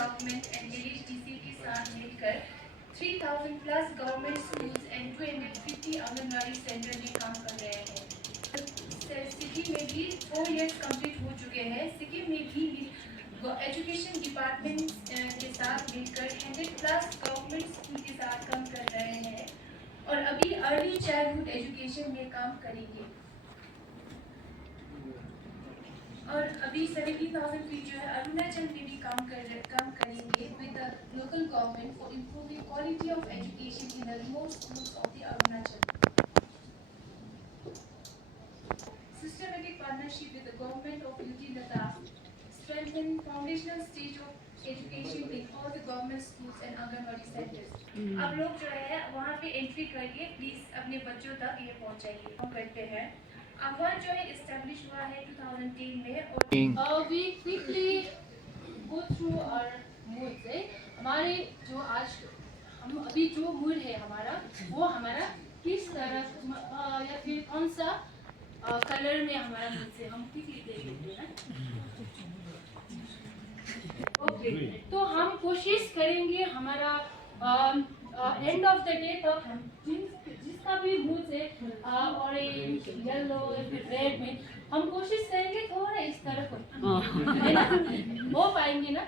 government and LHDC के साथ मिलकर 3000 plus government schools and 250 anganwadi centre में काम कर रहे हैं। सिक्किम में भी 4 इयर्स कंप्लीट हो चुके हैं। सिक्किम में भी एजुकेशन डिपार्टमेंट के साथ मिलकर 100 प्लस गवर्नमेंट स्कूल के साथ काम कर रहे हैं और अभी अर्ली चाइल्डहुड एजुकेशन में काम करेंगे। और अभी 70,000 फीट जो है अरुणाचल में भी काम करेंगे with the local government for improving quality of education in the remote schools of the Arunachal. Systematic partnership with the government of UT Ladakh strengthen foundational stage of education in all the government schools and anganwadi centers। आप लोग जो है वहाँ पे entry करिए please, अपने बच्चों तक ये पहुँचाइए। हम करते हैं। अखबार जो है इस्टेब्लिश हुआ है 2010 में और we quickly go through our moods है। हमारे जो आज हम अभी जो मूड है हमारा वो हमारा किस तरह या फिर कौन सा कलर में हमारा मूड से हम क्विकली देख लेते हैं। ओके, तो हम कोशिश करेंगे हमारा एंड ऑफ द डे तक हम जिसका भी मूड है ऑरेंज येलो या फिर रेड में हम कोशिश करेंगे थोड़ा इस तरफ है ना, हो पाएंगे ना।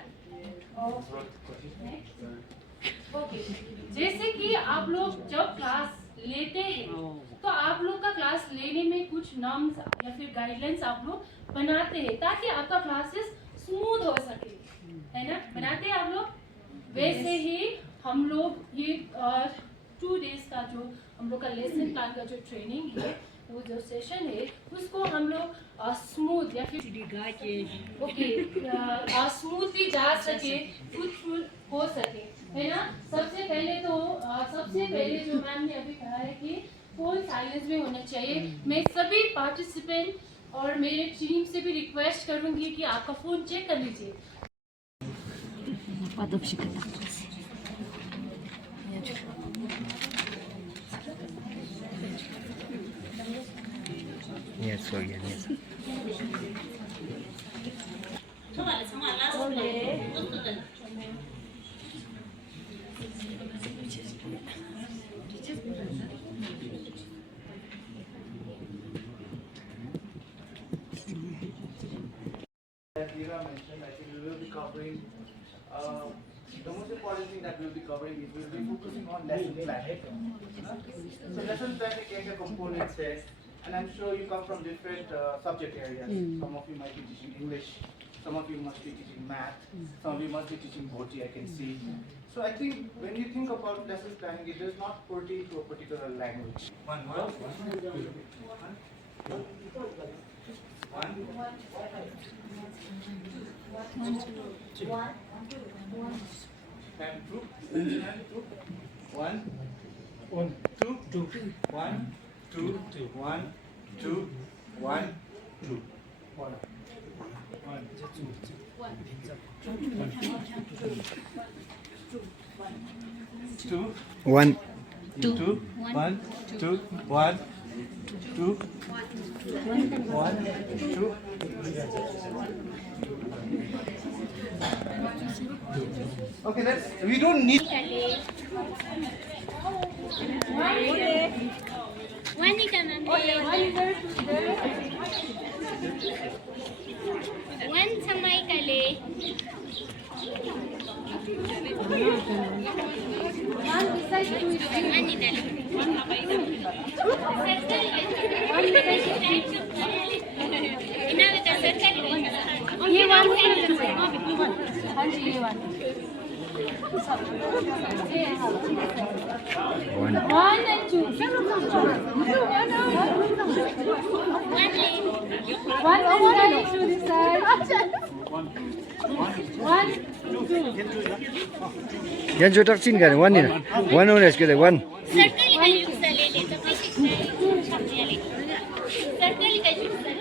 ओके, जैसे कि आप लोग जब क्लास लेते हैं तो आप लोग का क्लास लेने में कुछ नॉर्म्स या फिर गाइडलाइंस आप लोग बनाते हैं ताकि आपका क्लासेस स्मूथ हो सके, है ना, बनाते हैं आप लोग। वैसे ही हम लोग ये 2 डेज का जो हम लोग का लेसन प्लान का जो ट्रेनिंग है वो जो सेशन है उसको हम लोग स्मूथ या फिर स्मूथली जा सके, फ्रूटफुल हो सके, है ना। सबसे पहले जो मैम ने अभी कहा है कि फोन साइलेंस में होना चाहिए। मैं सभी पार्टिसिपेंट और मेरे टीम से भी रिक्वेस्ट करूंगी कि आपका फोन चेक कर लीजिए। Yes, so yes. As Ira mentioned, I think we will be covering the most important thing that we will be covering is we will be focusing on lesson planning. So lesson planning is a component set, and I'm sure you come from different subject areas. Some of you might be teaching English, some of you must be teaching math, some of you must be teaching Bhoti, I can see. So I think when you think about lesson planning, it does not pertain to a particular language. One. Okay, we don't need. One samay kali. One beside two is one idal. ये one हाँ जी ये one one and two one and two this side one Yan jo taksin kan one ni. One on es kede one. Circle का use ले ले तो circle का use ले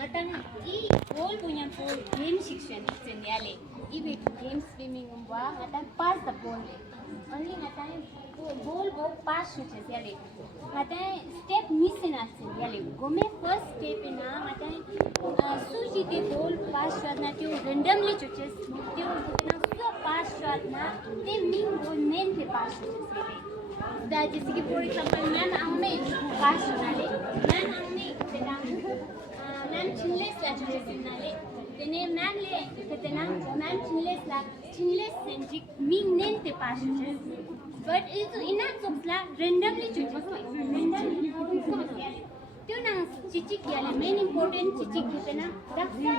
Ngatan I whole punya pool game section sendiri. Ibu game swimming ngatan pass the ball. Only ngatan ball pass sendiri. Ngatan step miss sendiri. Gome first step ngatan suji the ball pass na त्यो randomly chooses त्यो ना सो pass ना ते main के pass sendiri. दा जैसे कि for example man आउने pass नाले man आउने man chinless la choosesnale tene man le ketena man chinless senjik ming nen te pass but itu ina sopla randomly chooses randomly त्यो ना चिचिक याले main important चिचिक ketena daksa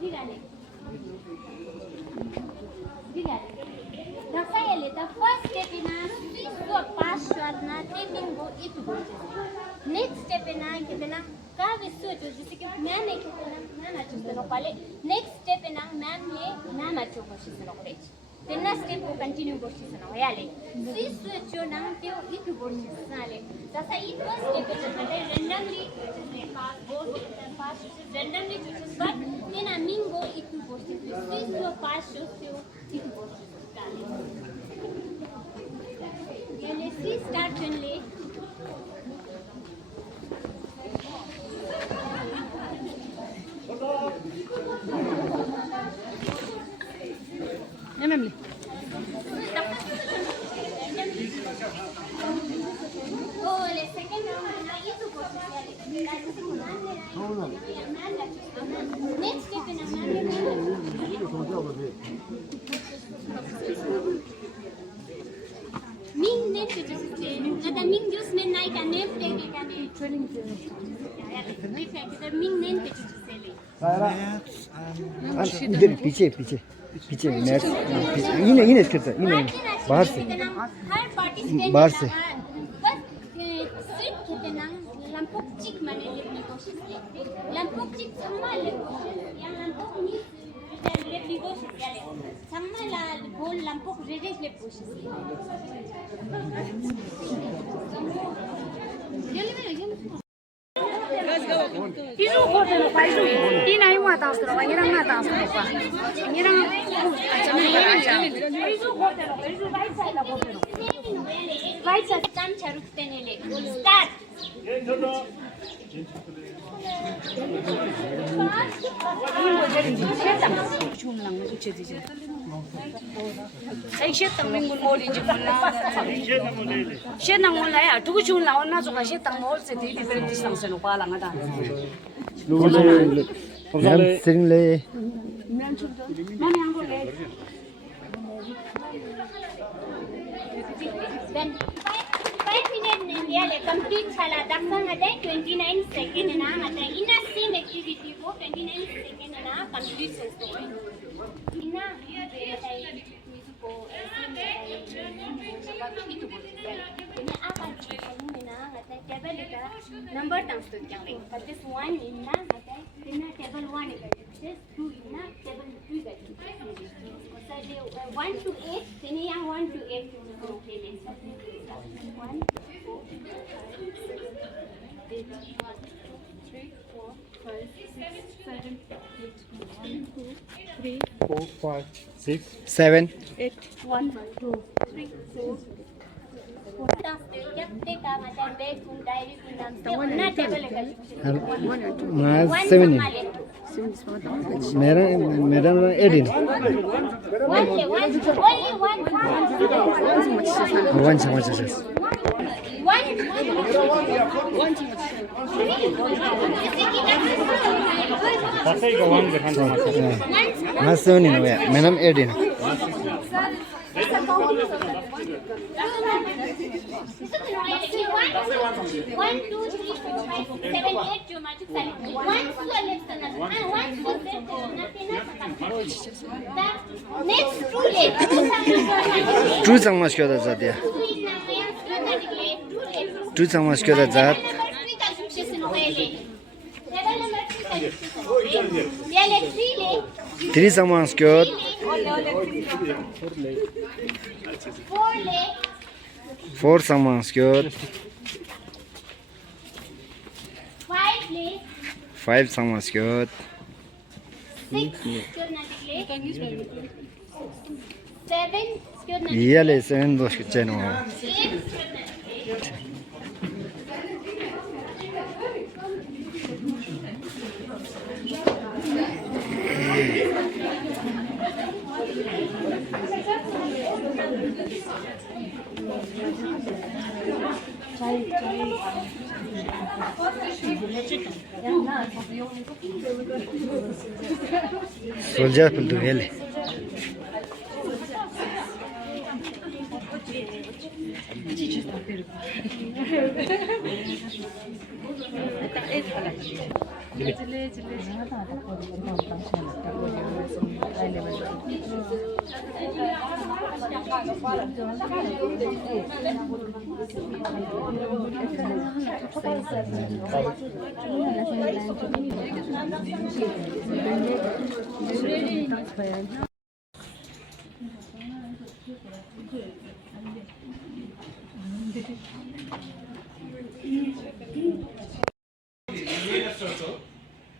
digale daksa याले the first step ina so pass na te bingo itu next step ina कितना का विश्व जो जैसे कि मैं नहीं कितना मैं ना चुप तो पहले next step ina मैम ले ना ना चुप कोशिश करो करेज तेना स्टेप को कंटिन्यू कोशिश करो याले विश्व जो ना त्यो इतु कोशिश नाले जैसा इतु स्टेप ina मतलब randomly पास बोल पास randomly chooses but तेना मिंगो इतु कोशिश विश्व पास त्यो इतु कोशिश नाले याले सी स्टार्ट चले Emily. Oh, le second round na itu kosis yale. Next step na Ming next chooses kata Ming just men naik kan name play kan training. Ya, Ming name chooses yale. इधर पीछे पीछे पीछे match इन्हें करता इन्हें बाहर से हर participant बाहर से बस सिर्फ कितना लंपोक चिक माने लेने कोशिश ले लंपोक चिक सम्मा ले या लंपोक नी ले कोशिश ले सम्मा ला बोल लंपोक रेडिस ले कोशिश ले Isu ko teno pa isu. Ina yung mata ostro, ngirang mata ostro pa. Ngirang isu ko teno, isu right side ko teno. right side tam charuk tenele start Setang minggu mau di jemuna. Setang mulai ya, tuh cuma lawan na juga setang mau sedih di berdiri sang seno palang ada. Ma'am Singh ले Mana yang boleh? then 5 minutes ले complete chala daksa ngate 29 second na ngate ina same activity को 29 second ना complete करते हैं ina को itu ini apa ini na ngate table का number tangst क्या ले this one ina ngate ina table 1 का this 2 ina table 3 का so 1 to 8 ini yang 1 to 8 को खेले 1 7 मेरा मेरा 18 वन समझ से मैं 7 हो गया मेरा 18 1, 2, 3, 4, 5, 6, 7, 8 जो माचुक साले 1 2 लेफ्ट ना 1 2 लेफ्ट ना next 2 लेफ्ट ट्रू संग मस्क्यो दा जाते ट्रू संग मस्क्यो दा जात Level number 3 ले 3 ले 3सम्म स्क्योर 4सम्म स्क्योर 5सम्म स्क्योर 7 यले 7 दोष चेन हो सोल्जर पुल तो हेले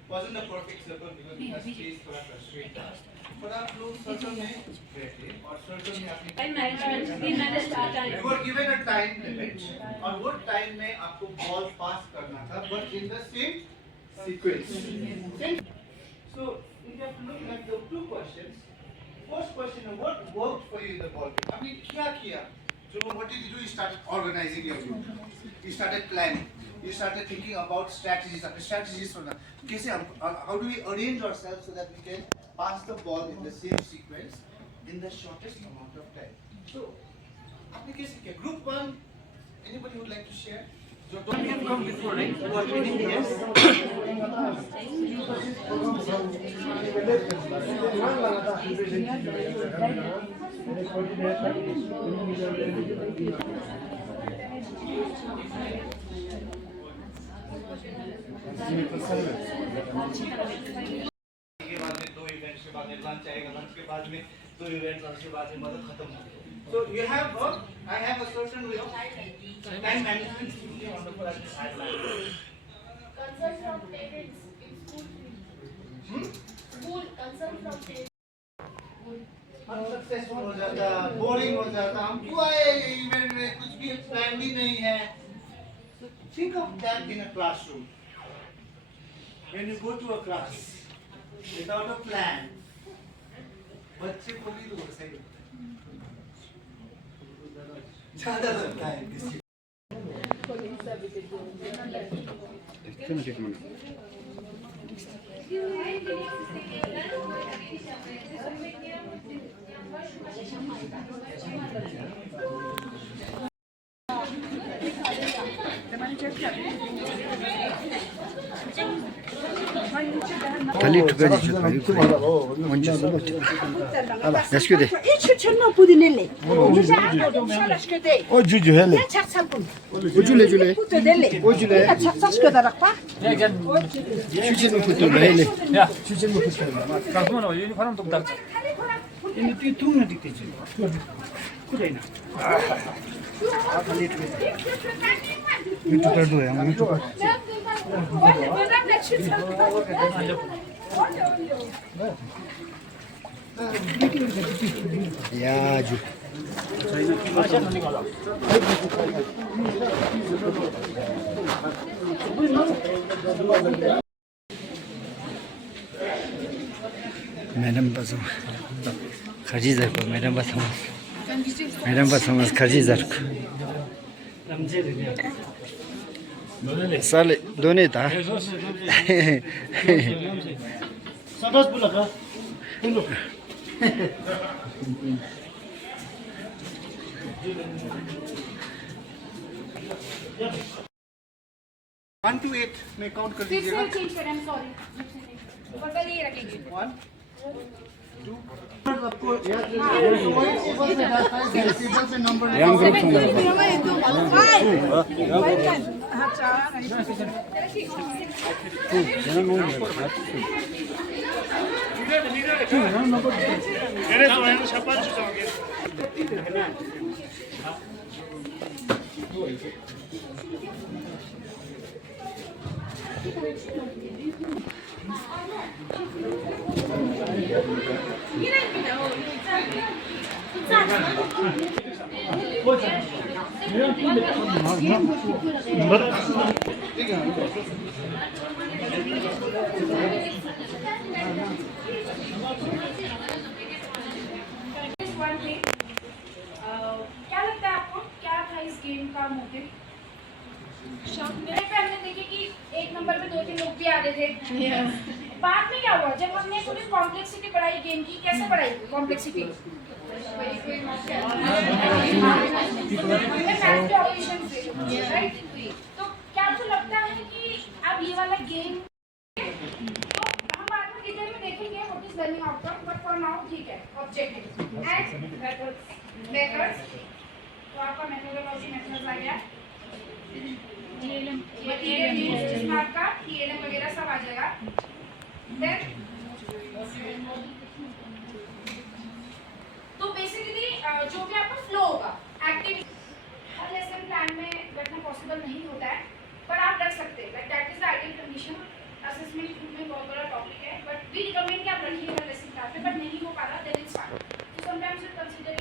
wasn't the perfect circle because it has space for a straight task. For आप लोग circle में बैठे और circle में अपनी you were given a time limit और वो time में आपको ball pass करना था but in the same sequence. So you have to look at the two questions. First question, what worked for you in the ball game? आपने क्या किया? So what did you do? You started organizing your group. You started planning. You started thinking about strategies. Strategies for that. How do we arrange ourselves so that we can pass the ball in the same sequence in the shortest amount of time? So, आपने कैसे किया? Group one. Anybody would like to share? So don't you come before, right? Who are leading? Yes. के बाद में 2 events के बाद में lunch आएगा लंच के बाद में 2 इवेंट्स और उसके बाद में मतलब खत्म हो गया so you have I have a certain way of time management on the sideline concern from parents in school concern from parents unsuccessful हो जाता बोरिंग हो जाता हम क्यों आए इवेंट में कुछ भी प्लान भी नहीं है so think of that in a classroom when you go to a class without a plan बच्चे को भी तो सही ज़्यादा लगता है किसी खाली ठुकाई छु यसको दे ओ जुजु हेले जुले जुले ओ जुले 추진을 붙어 내래 야 추진을 붙어 가서는 유니폼 좀 딱 이제 뒤 통을 뒷대지 그래나 아 빨리 좀 유튜브도 해 유튜브 야 주 मैडम बसो खर्ची जाको मैडम बसो खर्ची जाको साले दोने था सदस्य बोला था 1 to 8 में काउंट कर दीजिएगा 1 2 आपको याद से नंबर 걔네서 와서 샷발 주장하게. One thing, क्या लगता है आपको क्या था इस गेम का मोटिव? मेरे पे हमने देखे कि एक नंबर पे 2-3 लोग भी आ रहे थे। बाद में क्या हुआ जब हमने थोड़ी कॉम्प्लेक्सिटी बढ़ाई गेम की? कैसे बढ़ाई कॉम्प्लेक्सिटी? राइट। तो क्या आपको लगता है कि अब ये वाला गेम हम बाद में डिटेल में देखेंगे what is learning outcome, but for now ठीक है ऑब्जेक्टिव एंड मेथड्स। तो आपका मेथोडोलॉजी मेथड्स आ गया, मटेरियल यूज जिसमें आपका TLM वगैरह सब आ जाएगा। देन तो बेसिकली जो भी आपका फ्लो होगा एक्टिविटी हर लेसन प्लान में रखना पॉसिबल नहीं होता है, पर आप रख सकते हैं। Like that is the ideal condition. Assessment में बहुत बड़ा टॉपिक है, बट वी रिकमेंड कि आप रखिए हर लेसन प्लान में, बट नहीं हो पा रहा then it's fine. So sometimes you consider.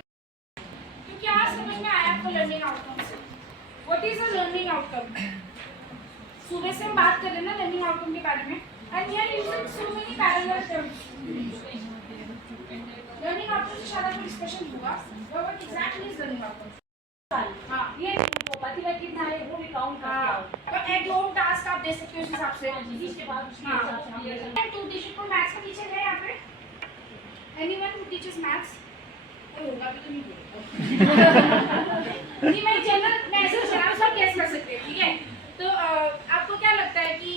तो क्या समझ में आया आपको लर्निंग आउटकम से? What is a learning outcome? सुबह से हम बात कर रहे हैं ना लर्निंग आउटकम के बारे में, and we are using so many parallel terms. Learning outcome से शायद आपको डिस्कशन हुआ, what exactly is learning outcome? हाँ, ये प्रतिभा कितना है वो भी काउंट करके आओ। तो एट होम टास्क आप दे सकते हो उस हिसाब से। इसके बाद उसके हाँ, हिसाब से हम ये करते हैं। 2 डिजिट को मैथ्स का टीचर है यहाँ पे? Anyone who teaches maths? कोई होगा भी तो नहीं बोलेगा। नहीं, मैं जनरल मैसेज चला सब गेस कर सकते हैं, ठीक है? तो आपको क्या लगता है कि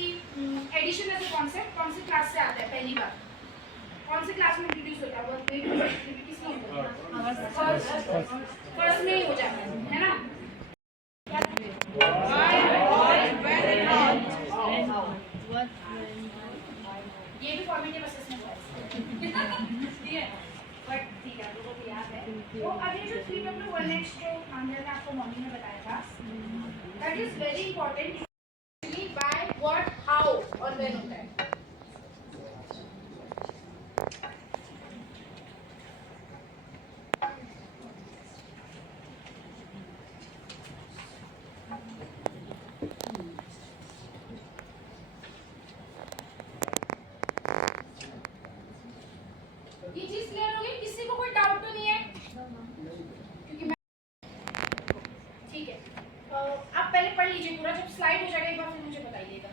एडिशन एज अ कॉन्सेप्ट कौन सी क्लास से आता है पहली बार? कौन सी क्लास में इंट्रोड्यूस होता है? वो किसमें होता है? फर्स्ट में ही हो जाता है ना? ये भी फॉर्मेटिव असेसमेंट है, बट ठीक है, लोगों को याद है। तो अभी जो 3W1H जो आंध्र ने आपको मॉर्निंग में बताया था, that is very important. By what, how और व्हेन होता है। ये चीज क्लियर हो गई? किसी को कोई डाउट तो नहीं है? क्योंकि मैं ठीक है, आप पहले पढ़ लीजिए पूरा, जब स्लाइड हो जाएगा एक बार फिर मुझे बताइएगा।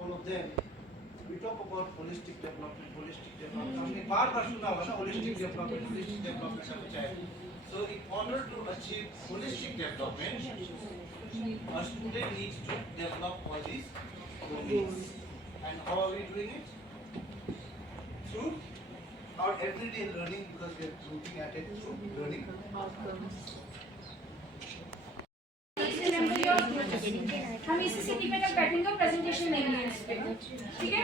All of them. We talk about holistic development. हमने बार-बार सुना होगा ना holistic development of a child. So in order to achieve holistic development, a student needs to develop all these domains. And how are we doing it? Through our everyday learning, because we are looking at it through learning. हम इसी सीटी पे जब बैठेंगे और presentation देंगे इस पे, ठीक है?